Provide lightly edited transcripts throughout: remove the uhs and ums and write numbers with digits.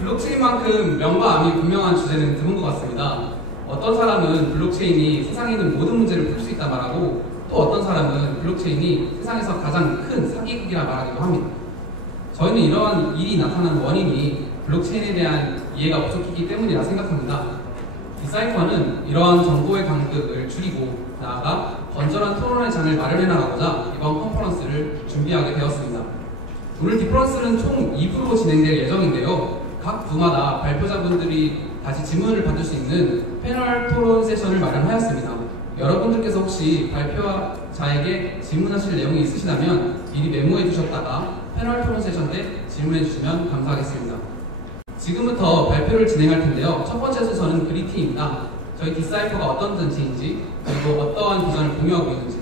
블록체인만큼 명과 암이 분명한 주제는 드문 것 같습니다. 어떤 사람은 블록체인이 세상에 있는 모든 문제를 풀 수 있다 말하고, 또 어떤 사람은 블록체인이 세상에서 가장 큰 사기극이라 말하기도 합니다. 저희는 이러한 일이 나타나는 원인이 블록체인에 대한 이해가 부족했기 때문이라 생각합니다. 디사이퍼는 이러한 정보의 간극을 줄이고 나아가 건전한 토론의 장을 마련해 나가고자 이번 컨퍼런스를 준비하게 되었습니다. 오늘 디퍼런스는 총 2부로 진행될 예정인데요. 각 부마다 발표자분들이 다시 질문을 받을 수 있는 패널 토론 세션을 마련하였습니다. 여러분들께서 혹시 발표자에게 질문하실 내용이 있으시다면 미리 메모해 두셨다가 패널 토론 세션 때 질문해 주시면 감사하겠습니다. 지금부터 발표를 진행할 텐데요. 첫 번째 순서는 그리팅입니다. 저희 디사이퍼가 어떤 단체인지, 그리고 어떠한 비전을 공유하고 있는지,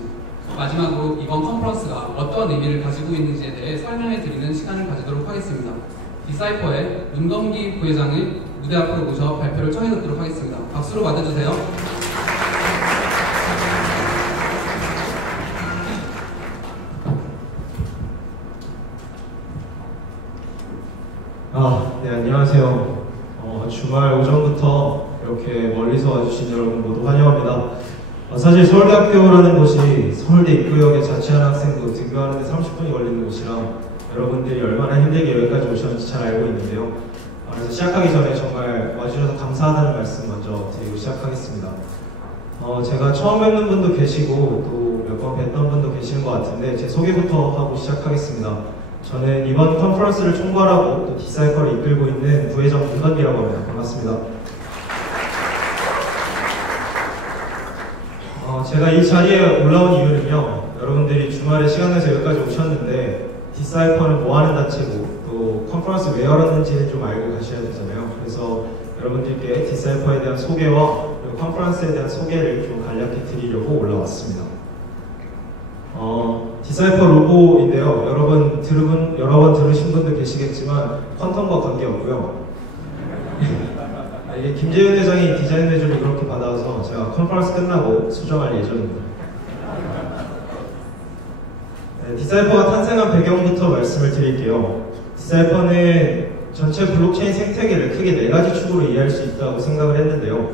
마지막으로 이번 컨퍼런스가 어떠한 의미를 가지고 있는지에 대해 설명해 드리는 시간을 가지도록 하겠습니다. 디사이퍼의 문건기 부회장을 무대 앞으로 모셔 발표를 청해 듣도록 하겠습니다. 박수로 맞아주세요. 네, 안녕하세요. 주말 오전부터 이렇게 멀리서 와주신 여러분 모두 환영합니다. 사실 서울대학교라는 곳이 서울대 입구역에 자취하는 학생도 등교하는 데 30분이 걸리는 곳이라 여러분들이 얼마나 힘들게 여기까지 오셨는지 잘 알고 있는데요. 그래서 시작하기 전에 정말 와주셔서 감사하다는 말씀 먼저 드리고 시작하겠습니다. 제가 처음 뵙는 분도 계시고 또 몇 번 뵀던 분도 계시는 것 같은데 제 소개부터 하고 시작하겠습니다. 저는 이번 컨퍼런스를 총괄하고 또 디사이퍼를 이끌고 있는 부회장 문건기라고 합니다. 반갑습니다. 제가 이 자리에 올라온 이유는요, 여러분들이 주말에 시간 내서 여기까지 오셨는데 디사이퍼는 뭐 하는 단체고 또 컨퍼런스 왜 열었는지는 좀 알고 가셔야 되잖아요. 그래서 여러분들께 디사이퍼에 대한 소개와 그리고 컨퍼런스에 대한 소개를 좀 간략히 드리려고 올라왔습니다. 디사이퍼 로고인데요. 여러 번 들으신 분도 계시겠지만 퀀텀과 관계없고요. 이게 김재윤 회장이 디자인 매주를 그렇게 받아서 제가 컨퍼런스 끝나고 수정할 예정입니다. 디사이퍼가 탄생한 배경부터 말씀을 드릴게요. 디사이퍼는 전체 블록체인 생태계를 크게 4가지 축으로 이해할 수 있다고 생각을 했는데요.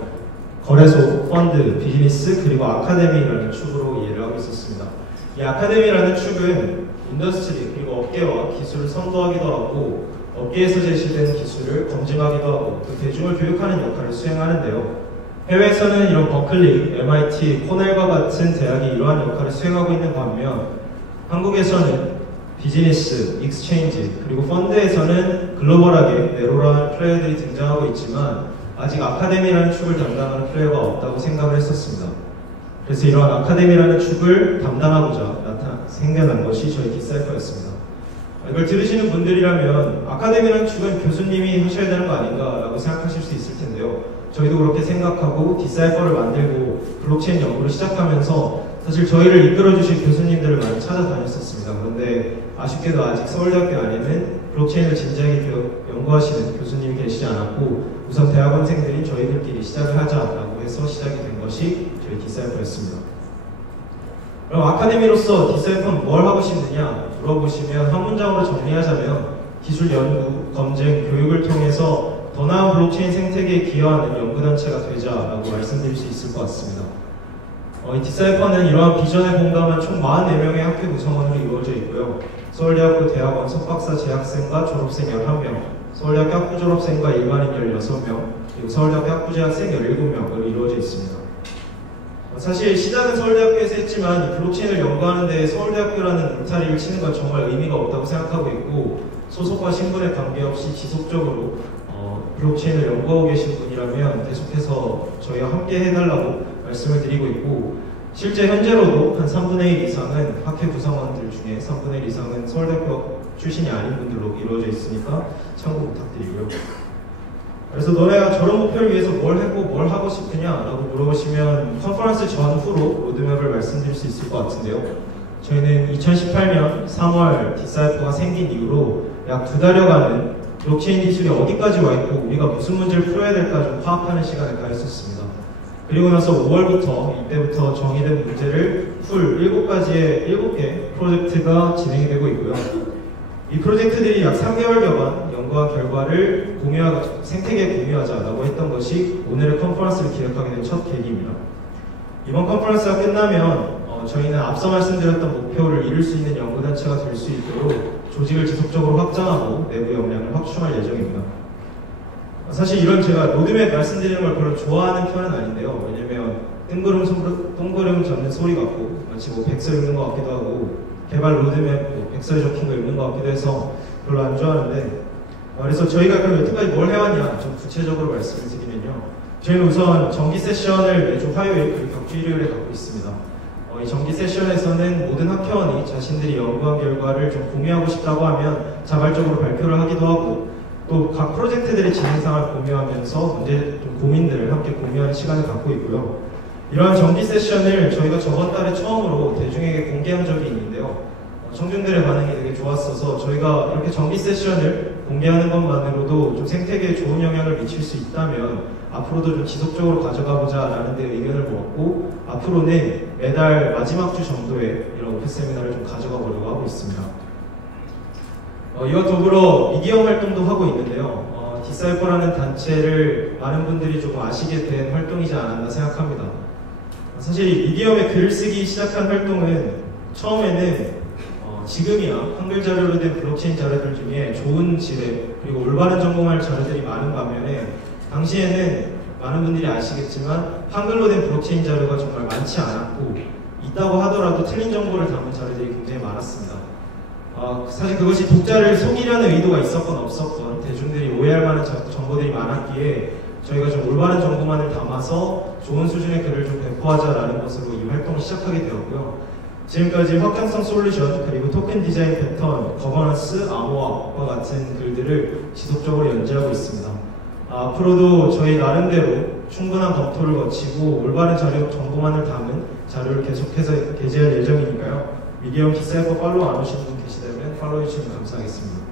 거래소, 펀드, 비즈니스, 그리고 아카데미라는 축으로 이해를 하고 있었습니다. 이 아카데미라는 축은 인더스트리, 그리고 업계와 기술을 선도하기도 하고 업계에서 제시된 기술을 검증하기도 하고 또 대중을 교육하는 역할을 수행하는데요. 해외에서는 이런 버클리, MIT, 코넬과 같은 대학이 이러한 역할을 수행하고 있는 반면 한국에서는 비즈니스, 익스체인지, 그리고 펀드에서는 글로벌하게 네로라는 플레이어들이 등장하고 있지만 아직 아카데미라는 축을 담당하는 플레이어가 없다고 생각을 했었습니다. 그래서 이러한 아카데미라는 축을 담당하고자 생겨난 것이 저희 디사이퍼였습니다. 이걸 들으시는 분들이라면 아카데미라는 축은 교수님이 하셔야 되는 거 아닌가 라고 생각하실 수 있을 텐데요. 저희도 그렇게 생각하고 디사이퍼를 만들고 블록체인 연구를 시작하면서 사실 저희를 이끌어주신 교수님들을 많이 찾아다녔었습니다. 그런데 아쉽게도 아직 서울대학교 안에는 블록체인을 진지하게 연구하시는 교수님이 계시지 않았고 우선 대학원생들인 저희들끼리 시작을 하자라고 해서 시작이 된 것이 저희 디사이퍼였습니다. 그럼 아카데미로서 디사이퍼는 뭘 하고 싶느냐 물어보시면 한 문장으로 정리하자면 기술 연구, 검증, 교육을 통해서 더 나은 블록체인 생태계에 기여하는 연구단체가 되자라고 말씀드릴 수 있을 것 같습니다. 이 디사이퍼는 이러한 비전에 공감한 총 44명의 학교 구성원으로 이루어져 있고요. 서울대학교 대학원 석박사 재학생과 졸업생 11명, 서울대학교 학부 졸업생과 일반인 16명, 그리고 서울대학교 학부 재학생 17명으로 이루어져 있습니다. 사실 시작은 서울대학교에서 했지만 블록체인을 연구하는 데 서울대학교라는 울타리를 치는 건 정말 의미가 없다고 생각하고 있고 소속과 신분에 관계없이 지속적으로 블록체인을 연구하고 계신 분이라면 계속해서 저희와 함께 해달라고 말씀을 드리고 있고 실제 현재로도 한 3분의 1 이상은 학회 구성원들 중에 3분의 1 이상은 서울대학교 출신이 아닌 분들로 이루어져 있으니까 참고 부탁드리고요. 그래서 너네가 저런 목표를 위해서 뭘 했고 뭘 하고 싶으냐라고 물어보시면 컨퍼런스 전후로 로드맵을 말씀드릴 수 있을 것 같은데요. 저희는 2018년 3월 디사이퍼가 생긴 이후로 약 2달여간은 블록체인 기술이 어디까지 와 있고 우리가 무슨 문제를 풀어야 될까 좀 파악하는 시간을 가졌었습니다. 그리고 나서 5월부터 이때부터 정의된 문제를 풀 7개 프로젝트가 진행이 되고 있고요. 이 프로젝트들이 약 3개월여간 연구한 결과를 생태계에 공유하자라고 했던 것이 오늘의 컨퍼런스를 기획하게 된 첫 계기입니다. 이번 컨퍼런스가 끝나면 저희는 앞서 말씀드렸던 목표를 이룰 수 있는 연구단체가 될 수 있도록 조직을 지속적으로 확장하고 내부 역량을 확충할 예정입니다. 사실 이런 제가 로드맵 말씀드리는 걸 별로 좋아하는 편은 아닌데요. 왜냐면 뜬구름 잡는 소리 같고 마치 뭐 백서 읽는 것 같기도 하고 개발 로드맵 백서에 적힌 거 읽는 것 같기도 해서 별로 안 좋아하는데 그래서 저희가 그럼 여태까지 뭘 해왔냐 좀 구체적으로 말씀을 드리면요. 저희는 우선 정기 세션을 매주 화요일 그리고 격주 일요일에 갖고 있습니다. 이 정기 세션에서는 모든 학회원이 자신들이 연구한 결과를 좀 공유하고 싶다고 하면 자발적으로 발표를 하기도 하고 또 각 프로젝트들의 진행상을 공유하면서 문제 좀 고민들을 함께 공유하는 시간을 갖고 있고요. 이러한 정기 세션을 저희가 저번 달에 처음으로 대중에게 공개한 적이 있는데요. 청중들의 반응이 되게 좋았어서 저희가 이렇게 정기 세션을 공개하는 것만으로도 좀 생태계에 좋은 영향을 미칠 수 있다면 앞으로도 좀 지속적으로 가져가 보자 라는 데 의견을 모았고 앞으로는 매달 마지막 주 정도에 이런 오픈 세미나를 좀 가져가 보려고 하고 있습니다. 이와 더불어 미디어 활동도 하고 있는데요. 디사이퍼라는 단체를 많은 분들이 조금 아시게 된 활동이지 않았나 생각합니다. 사실 미디엄에 글을 쓰기 시작한 활동은 처음에는 지금이야 한글 자료로 된 블록체인 자료들 중에 좋은 질의 그리고 올바른 전공할 자료들이 많은 반면에 당시에는 많은 분들이 아시겠지만 한글로 된 블록체인 자료가 정말 많지 않았고 있다고 하더라도 틀린 정보를 담은 자료들이 굉장히 많았습니다. 사실 그것이 독자를 속이려는 의도가 있었건 없었건 대중들이 오해할 만한 정보들이 많았기에 저희가 좀 올바른 정보만을 담아서 좋은 수준의 글을 좀 배포하자라는 것으로 이 활동을 시작하게 되었고요. 지금까지 확장성 솔루션, 그리고 토큰 디자인 패턴, 거버넌스, 암호화와 같은 글들을 지속적으로 연재하고 있습니다. 앞으로도 저희 나름대로 충분한 검토를 거치고 올바른 자료 정보만을 담은 자료를 계속해서 게재할 예정이니까요. 미디엄 디사이퍼 팔로우 안 오시는 분 계시다면 팔로우 해주시면 감사하겠습니다.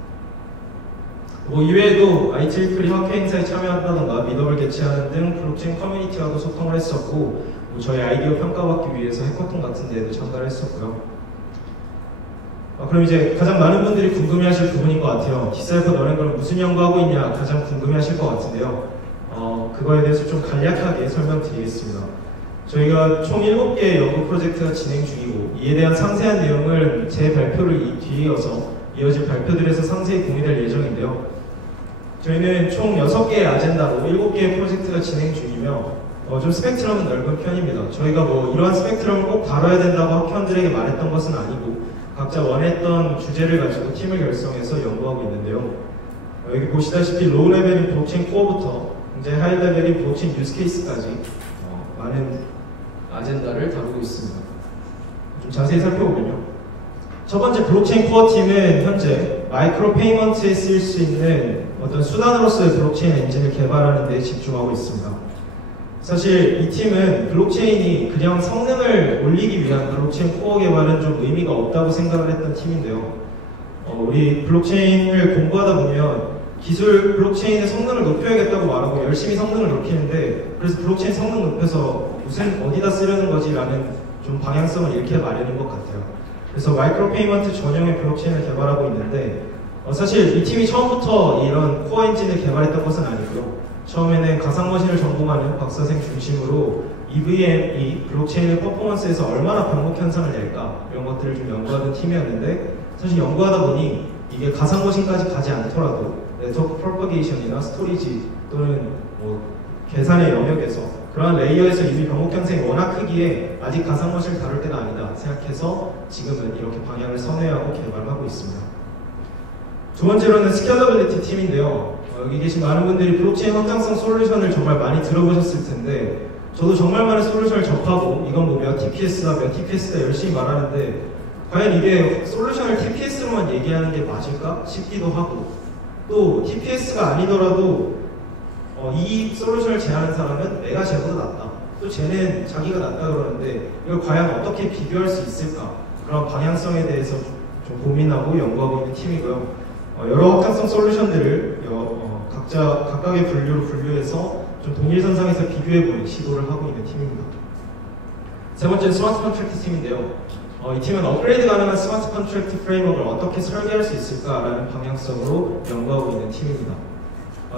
이외에도 IEEE 학회 행사에 참여한다던가 미더블 개최하는 등 블록체인 커뮤니티와도 소통을 했었고 저희 아이디어 평가받기 위해서 해커톤 같은 데에도 참가를 했었고요. 그럼 이제 가장 많은 분들이 궁금해하실 부분인 것 같아요. 디사이퍼 너는 그럼 무슨 연구하고 있냐 가장 궁금해하실 것 같은데요. 그거에 대해서 좀 간략하게 설명드리겠습니다. 저희가 총 7개의 연구 프로젝트가 진행 중이고 이에 대한 상세한 내용을 제 발표를 뒤이어서 이어질 발표들에서 상세히 공유될 예정인데요. 저희는 총 6개의 아젠다로 7개의 프로젝트가 진행 중이며 좀 스펙트럼은 넓은 편입니다. 저희가 이러한 스펙트럼을 꼭 다뤄야 된다고 학회원들에게 말했던 것은 아니고 각자 원했던 주제를 가지고 팀을 결성해서 연구하고 있는데요. 여기 보시다시피 로우 레벨인 블록체인 코어부터 굉장히 하이 레벨인 블록체인 유스 케이스까지 많은 아젠다를 다루고 있습니다. 좀 자세히 살펴보면요. 첫 번째 블록체인 코어 팀은 현재 마이크로 페이먼트에 쓰일 수 있는 어떤 수단으로서의 블록체인 엔진을 개발하는 데 집중하고 있습니다. 사실 이 팀은 블록체인이 그냥 성능을 올리기 위한 블록체인 코어 개발은 좀 의미가 없다고 생각을 했던 팀인데요. 우리 블록체인을 공부하다 보면 블록체인의 성능을 높여야겠다고 말하고 열심히 성능을 높이는데 그래서 블록체인 성능 높여서 무슨 어디다 쓰려는 거지 라는 좀 방향성을 잃게 마련인 것 같아요. 그래서 마이크로 페이먼트 전용의 블록체인을 개발하고 있는데 사실 이 팀이 처음부터 이런 코어 엔진을 개발했던 것은 아니고요. 처음에는 가상머신을 전공하는 박사생 중심으로 EVM이 블록체인의 퍼포먼스에서 얼마나 반복 현상을 낼까 이런 것들을 좀 연구하던 팀이었는데 사실 연구하다 보니 이게 가상머신까지 가지 않더라도 네트워크 프로퍼게이션이나 스토리지 또는 계산의 영역에서 그러한 레이어에서 이미 반복 현상이 워낙 크기에 아직 가상머신을 다룰 때가 아니다 생각해서 지금은 이렇게 방향을 선회하고 개발하고 있습니다. 두 번째로는 스케일러빌리티 팀인데요. 여기 계신 많은 분들이 블록체인 확장성 솔루션을 정말 많이 들어보셨을 텐데 저도 정말 많은 솔루션을 접하고 이건 몇 TPS다 몇 TPS다 열심히 말하는데 과연 이게 솔루션을 TPS로만 얘기하는 게 맞을까 싶기도 하고 또 TPS가 아니더라도 이 솔루션을 제안하는 사람은 내가 쟤보다 낫다 또 쟤는 자기가 낫다 그러는데 이걸 과연 어떻게 비교할 수 있을까 그런 방향성에 대해서 좀 고민하고 연구하고 있는 팀이고요. 여러 확장성 솔루션들을 각각의 분류로 분류해서 좀 동일선상에서 비교해보는 시도를 하고 있는 팀입니다. 세 번째는 스마트 컨트랙트 팀인데요. 이 팀은 업그레이드 가능한 스마트 컨트랙트 프레임워크를 어떻게 설계할 수 있을까라는 방향성으로 연구하고 있는 팀입니다.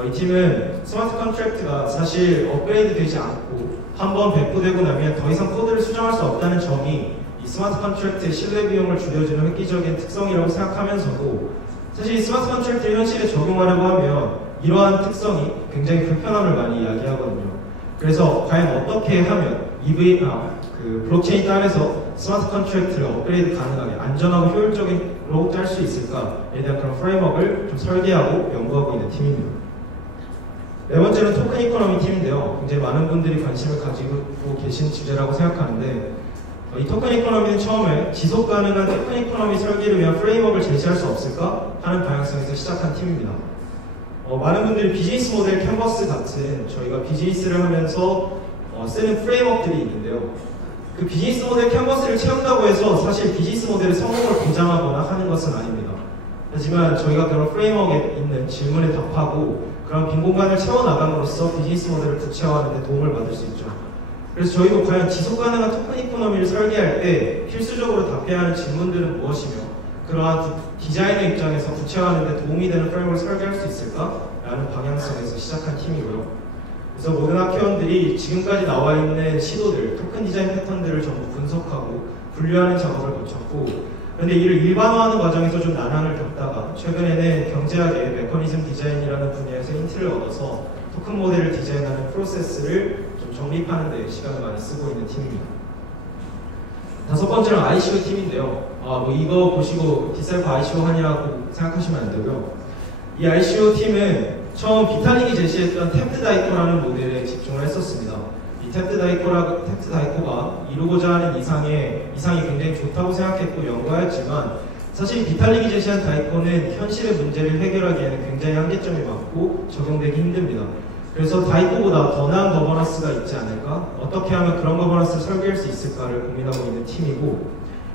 이 팀은 스마트 컨트랙트가 사실 업그레이드 되지 않고 한번 배포되고 나면 더 이상 코드를 수정할 수 없다는 점이 이 스마트 컨트랙트의 신뢰 비용을 줄여주는 획기적인 특성이라고 생각하면서도 사실 이 스마트 컨트랙트를 현실에 적용하려고 하면 이러한 특성이 굉장히 불편함을 많이 이야기하거든요. 그래서 과연 어떻게 하면 블록체인 땅에서 스마트 컨트랙트를 업그레이드 가능하게 안전하고 효율적으로 짤 수 있을까에 대한 그런 프레임워크를 좀 설계하고 연구하고 있는 팀입니다. 네 번째는 토큰 이코노미 팀인데요. 굉장히 많은 분들이 관심을 가지고 계신 주제라고 생각하는데 이 토큰 이코노미는 처음에 지속 가능한 토큰 이코노미 설계를 위한 프레임워크를 제시할 수 없을까 하는 방향성에서 시작한 팀입니다. 많은 분들이 비즈니스 모델 캔버스 같은 저희가 비즈니스를 하면서 쓰는 프레임워크들이 있는데요. 그 비즈니스 모델 캔버스를 채운다고 해서 사실 비즈니스 모델의 성공을 보장하거나 하는 것은 아닙니다. 하지만 저희가 그런 프레임워크에 있는 질문에 답하고 그런 빈 공간을 채워나감으로써 비즈니스 모델을 구체화하는 데 도움을 받을 수 있죠. 그래서 저희도 과연 지속 가능한 토큰 이코노미를 설계할 때 필수적으로 답해야 하는 질문들은 무엇이며 그러한 디자이너 입장에서 구체화하는 데 도움이 되는 프레임워크를 설계할 수 있을까라는 방향성에서 시작한 팀이고요. 그래서 모든 학회원들이 지금까지 나와 있는 시도들, 토큰 디자인 패턴들을 전부 분석하고 분류하는 작업을 거쳤고 그런데 이를 일반화하는 과정에서 좀 난항을 겪다가 최근에는 경제학의 메커니즘 디자인이라는 분야에서 힌트를 얻어서 토큰 모델을 디자인하는 프로세스를 좀 정립하는 데 시간을 많이 쓰고 있는 팀입니다. 다섯 번째는 ICO 팀인데요. 이거 보시고 디셀프 ICO 하냐고 생각하시면 안 되고요. 이 ICO 팀은 처음 비탈릭이 제시했던 탭드 다이코라는 모델에 집중을 했었습니다. 이 탭드 다이코가 이루고자 하는 이상이 굉장히 좋다고 생각했고 연구하였지만 사실 비탈릭이 제시한 다이코는 현실의 문제를 해결하기에는 굉장히 한계점이 많고 적용되기 힘듭니다. 그래서 다이코보다 더 나은 거버넌스가 있지 않을까? 어떻게 하면 그런 거버넌스를 설계할 수 있을까를 고민하고 있는 팀이고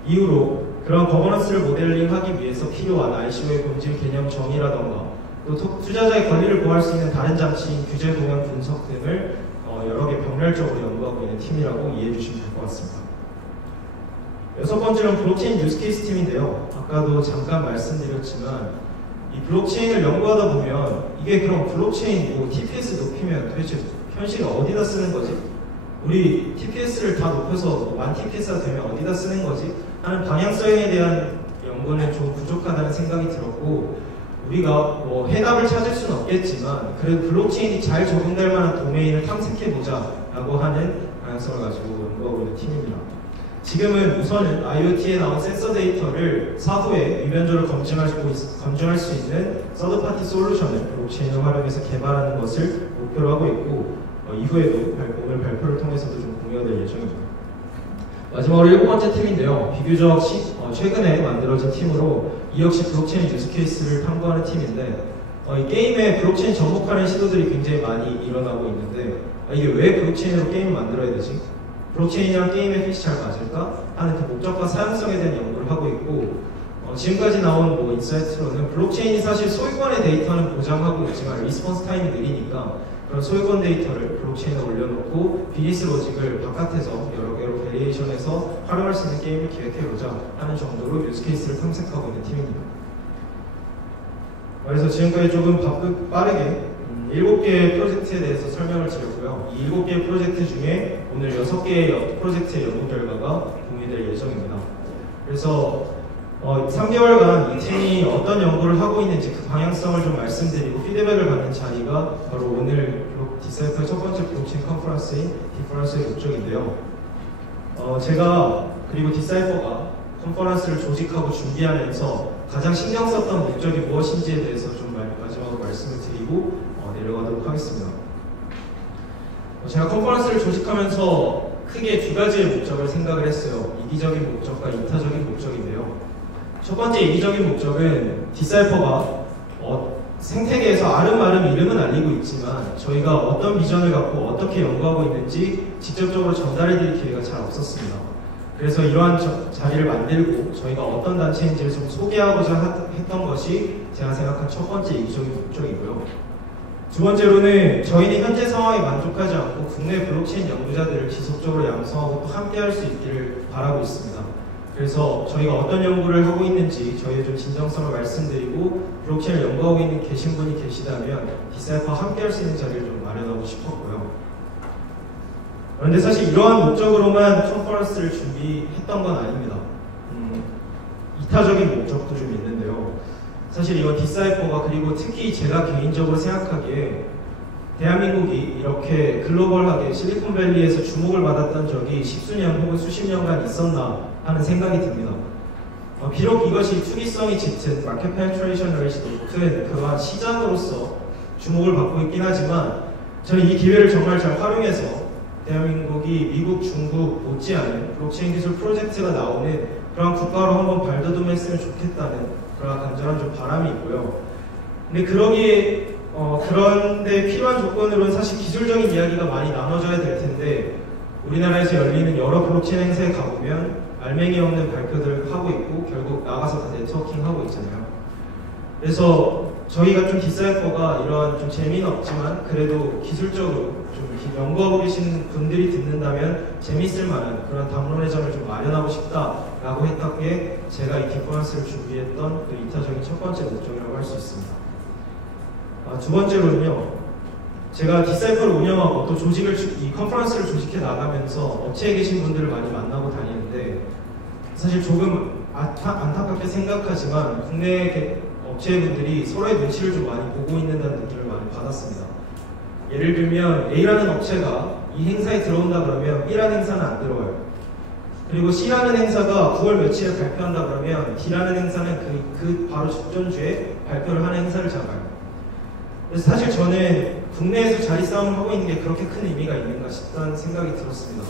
이후로 그런 거버넌스를 모델링하기 위해서 필요한 ICO의 본질 개념 정의라던가 또 투자자의 권리를 보호할 수 있는 다른 장치인 규제 동향 분석 등을 여러 개 병렬적으로 연구하고 있는 팀이라고 이해해 주시면 될 것 같습니다. 여섯 번째는 블록체인 유스케이스 팀인데요. 아까도 잠깐 말씀드렸지만 이 블록체인을 연구하다 보면 이게 그럼 블록체인 TPS 높이면 도대체 현실에 어디다 쓰는 거지? 우리 TPS를 다 높여서 10,000TPS가 되면 어디다 쓰는 거지? 하는 방향성에 대한 연구는 좀 부족하다는 생각이 들었고 우리가 해답을 찾을 수는 없겠지만 그래도 블록체인이 잘 적용될 만한 도메인을 탐색해보자 라고 하는 방향성을 가지고 연구하고 있는 팀입니다. 지금은 우선은 IoT에 나온 센서 데이터를 사후에 위변조를 검증할 수 있는 서드파티 솔루션을 블록체인을 활용해서 개발하는 것을 목표로 하고 있고 이후에도 오늘 발표를 통해서도 좀 공유될 예정입니다. 마지막으로 일곱 번째 팀인데요. 비교적 최근에 만들어진 팀으로 이 역시 블록체인 유스케이스를 탐구하는 팀인데 이 게임에 블록체인 접목하는 시도들이 굉장히 많이 일어나고 있는데 이게 왜 블록체인으로 게임을 만들어야 되지? 블록체인이랑 게임의 핏이 잘 맞을까? 하는 그 목적과 사용성에 대한 연구를 하고 있고 지금까지 나온 인사이트로는 블록체인이 사실 소유권의 데이터는 보장하고 있지만 리스폰스 타임이 느리니까 그런 소유권 데이터를 블록체인에 올려놓고 비즈니스 로직을 바깥에서 여러 베리에이션에서 활용할 수 있는 게임을 기획해보자 하는 정도로 유스케이스를 탐색하고 있는 팀입니다. 그래서 지금까지 조금 빠르게 7개의 프로젝트에 대해서 설명을 드렸고요. 이 7개의 프로젝트 중에 오늘 6개의 프로젝트의 연구 결과가 공유될 예정입니다. 그래서 3개월간 이 팀이 어떤 연구를 하고 있는지 그 방향성을 좀 말씀드리고 피드백을 받는 자리가 바로 오늘 디셀프의 첫 번째 블록체인 컨퍼런스인 디퍼런스의 목적인데요. 제가 그리고 디사이퍼가 컨퍼런스를 조직하고 준비하면서 가장 신경 썼던 목적이 무엇인지에 대해서 좀 마지막으로 말씀을 드리고 내려가도록 하겠습니다. 제가 컨퍼런스를 조직하면서 크게 두 가지의 목적을 생각을 했어요. 이기적인 목적과 이타적인 목적인데요. 첫 번째 이기적인 목적은 디사이퍼가 생태계에서 아름아름 이름은 알리고 있지만 저희가 어떤 비전을 갖고 어떻게 연구하고 있는지 직접적으로 전달해드릴 기회가 잘 없었습니다. 그래서 이러한 자리를 만들고 저희가 어떤 단체인지를 좀 소개하고자 했던 것이 제가 생각한 첫 번째 이기적인 목적이고요. 두 번째로는 저희는 현재 상황에 만족하지 않고 국내 블록체인 연구자들을 지속적으로 양성하고 또 함께할 수 있기를 바라고 있습니다. 그래서 저희가 어떤 연구를 하고 있는지 저희의 좀 진정성을 말씀드리고 블록체인을 연구하고 계신 분이 계시다면 디사이퍼와 함께 할 수 있는 자리를 좀 마련하고 싶었고요. 그런데 사실 이러한 목적으로만 컨퍼런스를 준비했던 건 아닙니다. 이타적인 목적도 좀 있는데요. 사실 이건 디사이퍼가, 그리고 특히 제가 개인적으로 생각하기에 대한민국이 이렇게 글로벌하게 실리콘밸리에서 주목을 받았던 적이 십수년 혹은 수십 년간 있었나 하는 생각이 듭니다. 비록 이것이 투기성이 짙은 마켓 페네트레이션 레이시 높은 그러한 시장으로서 주목을 받고 있긴 하지만 저는 이 기회를 정말 잘 활용해서 대한민국이 미국, 중국 못지않은 블록체인 기술 프로젝트가 나오는 그런 국가로 한번 발돋움했으면 좋겠다는 그런 간절한 좀 바람이 있고요. 근데 그런데 필요한 조건으로는 사실 기술적인 이야기가 많이 나눠져야 될 텐데 우리나라에서 열리는 여러 블록체인 행사에 가보면 알맹이 없는 발표들을 하고 있고 결국 나가서 다 네트워킹 하고 있잖아요. 그래서 저희가 좀 디사이퍼가 이런 좀 재미는 없지만 그래도 기술적으로 좀 연구하고 계시는 분들이 듣는다면 재밌을 만한 그런 담론의 장을 좀 마련하고 싶다라고 했던 게 제가 이 컨퍼런스를 준비했던 그 이타적인 첫 번째 목적이라고 할 수 있습니다. 두 번째로는요, 제가 디사이퍼를 운영하고 또 이 컨퍼런스를 조직해 나가면서 업체에 계신 분들을 많이 만나고 다니는데 사실 조금 안타깝게 생각하지만 국내 업체분들이 서로의 눈치를 좀 많이 보고 있는다는 느낌을 많이 받았습니다. 예를 들면 A라는 업체가 이 행사에 들어온다 그러면 B라는 행사는 안 들어와요. 그리고 C라는 행사가 9월 며칠에 발표한다 그러면 D라는 행사는 그 바로 직전주에 발표를 하는 행사를 잡아요. 그래서 사실 저는 국내에서 자리 싸움을 하고 있는 게 그렇게 큰 의미가 있는가 싶다는 생각이 들었습니다.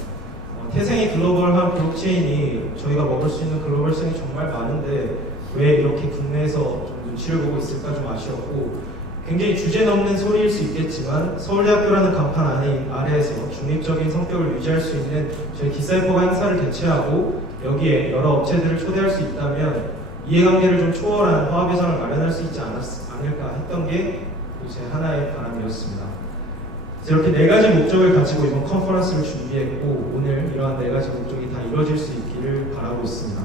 태생의 글로벌한 블록체인이 저희가 먹을 수 있는 글로벌성이 정말 많은데 왜 이렇게 국내에서 좀 눈치를 보고 있을까 좀 아쉬웠고, 굉장히 주제 넘는 소리일 수 있겠지만 서울대학교라는 간판 아래에서 중립적인 성격을 유지할 수 있는 저희 디사이퍼가 행사를 개최하고 여기에 여러 업체들을 초대할 수 있다면 이해관계를 좀 초월한 화합의상을 마련할 수 있지 않을까 했던 게 제 하나의 바람이었습니다. 이렇게 네 가지 목적을 가지고 이번 컨퍼런스를 준비했고 오늘 이러한 네 가지 목적이 다 이루어질 수 있기를 바라고 있습니다.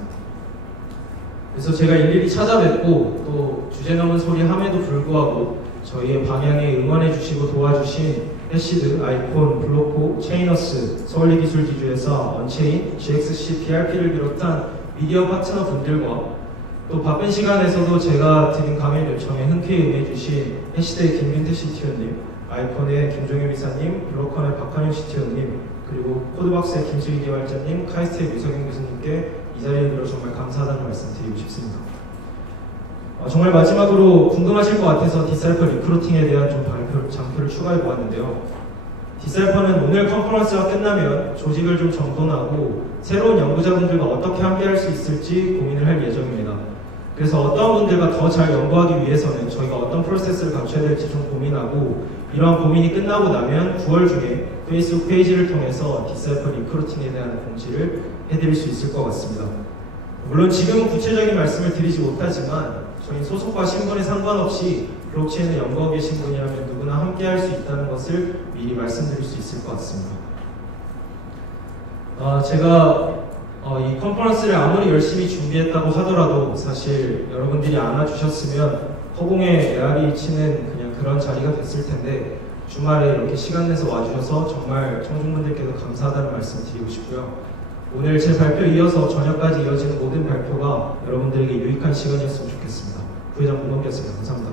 그래서 제가 일일이 찾아뵙고 또 주제 넘은 소리 함에도 불구하고 저희의 방향에 응원해 주시고 도와주신 해시드, 아이콘, 블로코, 체이너스, 서울리기술기주회사, 언체인, GXC, PRP를 비롯한 미디어 파트너 분들과 또 바쁜 시간에서도 제가 드린 강연 요청에 흔쾌히 응해주신 해시드의 김민태 CTO님, 아이콘의 김종현 이사님, 블로컨의 박한현 CTO님, 그리고 코드박스의 김수희 개발자님, 카이스트의 유석영 교수님께 이 자리에 들어 정말 감사하다는 말씀 드리고 싶습니다. 정말 마지막으로 궁금하실 것 같아서 디사이퍼 리크루팅에 대한 좀 장표를 추가해 보았는데요. 디사이퍼는 오늘 컨퍼런스가 끝나면 조직을 좀 정돈하고 새로운 연구자분들과 어떻게 함께 할 수 있을지 고민을 할 예정입니다. 그래서 어떤 분들과 더 잘 연구하기 위해서는 저희가 어떤 프로세스를 갖춰야 될지 좀 고민하고, 이러한 고민이 끝나고 나면 9월 중에 페이스북 페이지를 통해서 디사이퍼 리크루팅에 대한 공지를 해드릴 수 있을 것 같습니다. 물론 지금은 구체적인 말씀을 드리지 못하지만 저희 소속과 신분에 상관없이 블록체인을 연구하고 계신 분이라면 누구나 함께 할 수 있다는 것을 미리 말씀드릴 수 있을 것 같습니다. 제가 이 컨퍼런스를 아무리 열심히 준비했다고 하더라도 사실 여러분들이 안아주셨으면 허공에 메아리 치는 그냥 그런 자리가 됐을 텐데 주말에 이렇게 시간 내서 와주셔서 정말 청중분들께도 감사하다는 말씀 드리고 싶고요. 오늘 제 발표 이어서 저녁까지 이어지는 모든 발표가 여러분들에게 유익한 시간이었으면 좋겠습니다. 부회장 문범기였습니다. 감사합니다.